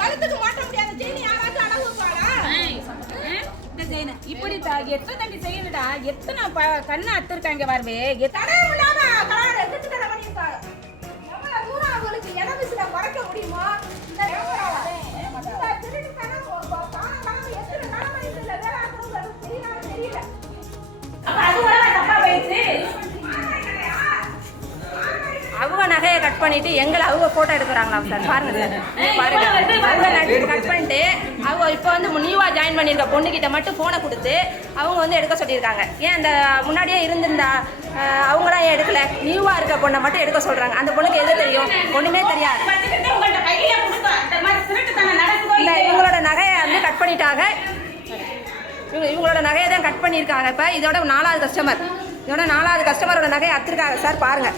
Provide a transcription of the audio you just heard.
கழுத்துக்கு மாட்ட முடியாத செயின் யாராச்சும் அடகு வைப்பாளா? இப்படி எத்தனை தண்டி செய்யணுடா, எத்தனை கண்ணை அத்திருக்காங்க பாருவே. தடயம் இல்லாம கலாட எதிர்த்து தடவை பண்ணியிருக்காங்க. எவ்வளவு தூரம் அவங்களுக்கு எலவிசில குறைக்க முடியுமோ இந்த திருட்டுத்தனம் எத்தனை தலைமுறைகள் வேலை ஆக்கணுங்கிறது தெரியல. அவங்க நகையை கட் பண்ணிட்டு எங்களை அவங்க போட்டோ எடுக்கிறாங்களாம் சார். பாருங்க சார், பாருங்க அவங்க கட் பண்ணிட்டு அவங்க இப்போ வந்து நியூவா ஜாயின் பண்ணியிருக்க பொண்ணுகிட்ட மட்டும் போனை கொடுத்து அவங்க வந்து எடுக்க சொல்லியிருக்காங்க. ஏன் அந்த முன்னாடியே இருந்திருந்தா அவங்களாம் ஏன் எடுக்கல? நியூவா இருக்க பொண்ணை மட்டும் எடுக்க சொல்றாங்க. அந்த பொண்ணுக்கு எது தெரியும்? ஒண்ணுமே தெரியாது. இல்லை, இவங்களோட நகையை வந்து கட் பண்ணிட்டாங்க. இவங்களோட நகையை தான் கட் பண்ணியிருக்காங்க. இப்போ இதோட 4வது கஸ்டமர், இதோட 4வது கஸ்டமரோட நகையை அத்திருக்காங்க சார். பாருங்க.